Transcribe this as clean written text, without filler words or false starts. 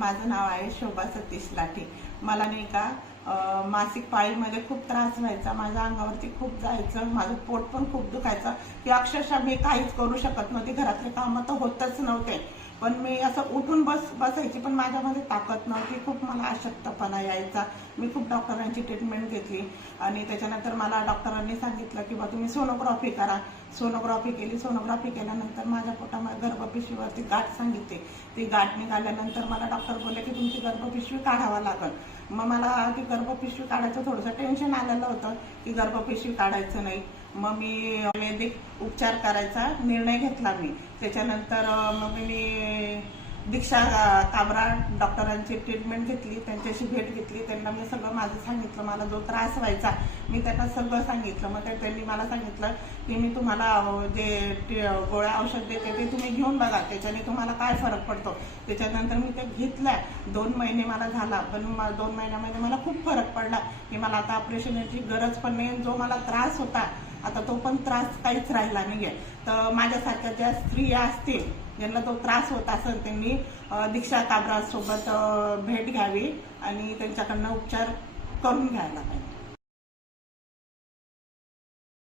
माझं नाव आहे शोभा सतीश लाठी। मला नाही का मासिक पाळीमध्ये खूप त्रास व्हायचा, माझ्या अंगावरती खूप जायचं, माझं पोट पण खूप दुखायचं की अक्षरशः मी काहीच करू शकत नव्हती, घरातले कामं तर होतच नव्हते। पण मी असं उठून बसायची पण माझ्यामध्ये ताकद नव्हती, खूप मला अशक्तपणा यायचा। मी खूप डॉक्टरांची ट्रीटमेंट घेतली आणि त्याच्यानंतर मला डॉक्टरांनी सांगितलं की बा तुम्ही सोनोग्राफी करा। सोनोग्राफी केली। सोनोग्राफी केल्यानंतर माझ्या पोटामध्ये गर्भपिशवीवरती गाठ सांगितली। ती गाठ निघाल्यानंतर मला डॉक्टर बोलले की तुमची गर्भपिशवी काढावा लागेल। मग मला ती गर्भपिशवी काढायचं थोडंसं टेन्शन आलेलं होतं की गर्भपिशवी काढायचं नाही। मग मी वैदिक उपचार करायचा निर्णय घेतला मी। त्याच्यानंतर मग मी दीक्षा काबरा डॉक्टरांची ट्रीटमेंट घेतली, त्यांच्याशी भेट घेतली। त्यांना मी सगळं माझं सांगितलं, मला जो त्रास व्हायचा मी त्यांना सगळं सांगितलं। मग त्यांनी मला सांगितलं की मी तुम्हाला जे गोळ्या औषध देते ते तुम्ही घेऊन बघा, त्याच्याने तुम्हाला काय फरक पडतो। त्याच्यानंतर मी ते घेतल्या। 2 महिने मला झाला, पण 2 महिन्यामध्ये मला खूप फरक पडला की मला आता ऑपरेशनची गरज पण नाही। जो मला त्रास होता आता तो पण त्रास काहीच राहिला नाहीये। तर माझ्यासारख्या ज्या स्त्रिया असतील ज्यांना तो त्रास होत असेल त्यांनी दीक्षा काबरा सोबत भेट घ्यावी आणि त्यांच्याकडनं उपचार करून घ्यायला पाहिजे।